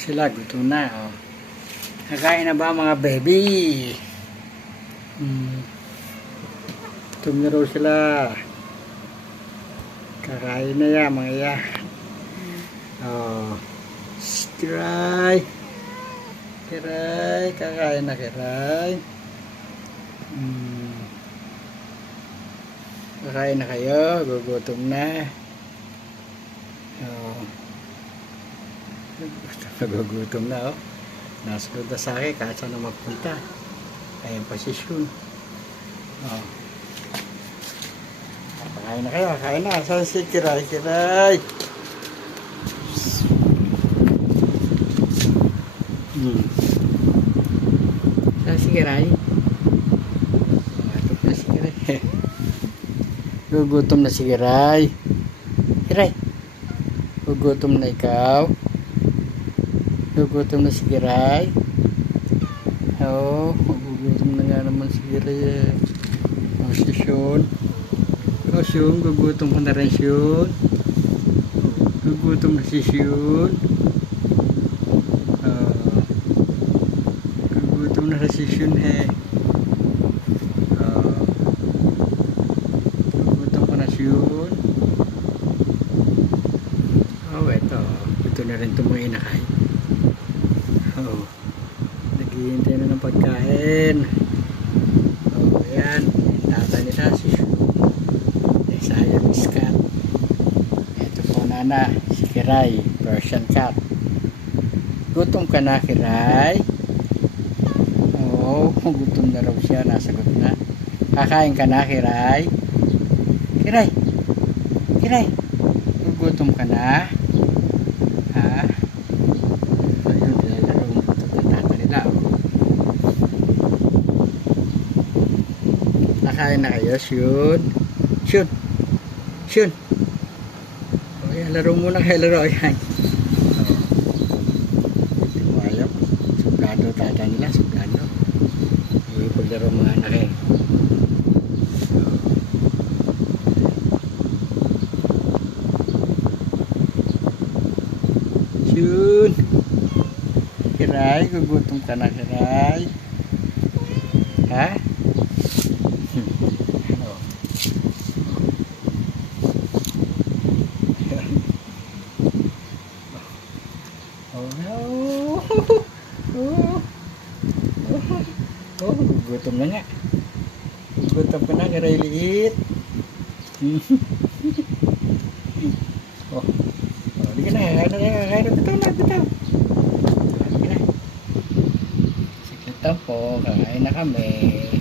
Sila gutom na, oh. Nakain na ba mga baby? Gutom na raw sila. Kakain na yan mga yan. Oh. Kiray. Kiray. Kakain na Kiray. Kakain na kayo. Gugutom na. Oh. Nagugutom na, oh. Nasunod na sa akin kahit saan na magpunta. Ayan posisyon. Oh. Kakain na kayo, kakain na. Saan si Kiray? Kiray! Saan si Kiray? Matok na si Kiray. Gugutom na si Kiray. Kiray! Gugutom na ikaw. Gugutom na si Kiray. Oo, gugutom na nga naman si Kiray. Oh, si Sean. Oh, Sean, gugutom ka na rin, Sean. Gugutom na si Sean. Gugutom na rin si Sean, eh. Gugutom ka na, Sean. Oh, eto. Ito na rin itong mga inakay. Oh, naghihintay na ng pagkain. Oh, ayan. Tata nila si Isaiah Biscat. Ito po nana, si Kiray, Persian cat. Gutom ka na, Kiray? Oh, gutom na raw siya. Nasagot na. Kakain ka na, Kiray? Kiray! Kiray! Gutom ka na? Ha? Ayun, nilalaro mo ito ng tata nila. Nakain na kayo, Shun? Shun! Shun! O yan, laro muna kayo, laro. Ayan. Hindi mo ayaw. Suplado tata nila, suplado. Hindi paglaro mga anak eh. Shun! Kiray, gugutom ka na, Kiray. Ha? Ano? Oh no! Oh, gugutom na nga. Gugutom ka na, Kiray liit. Oh. Hindi ka na, kaya na, bitaw na, bitaw. Sige na. Sige po, kakain na kami.